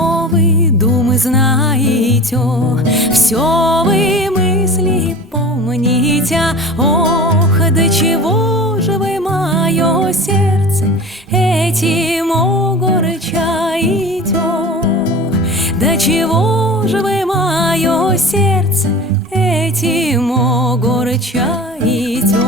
Все вы думы знаете, все вы мысли помните. Ох, до чего же вы мое сердце этим огорчаете? До чего же вы мое сердце этим огорчаете?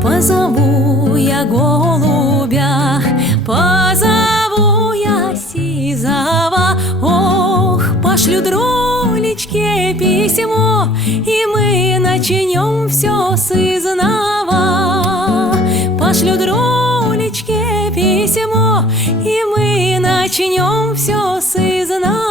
Позову я голубя, позову я сизого. Ох, пошлю дролечке письмо, и мы начнем все с изнова. Пошлю дролечке письмо, и мы начнем все с изнова.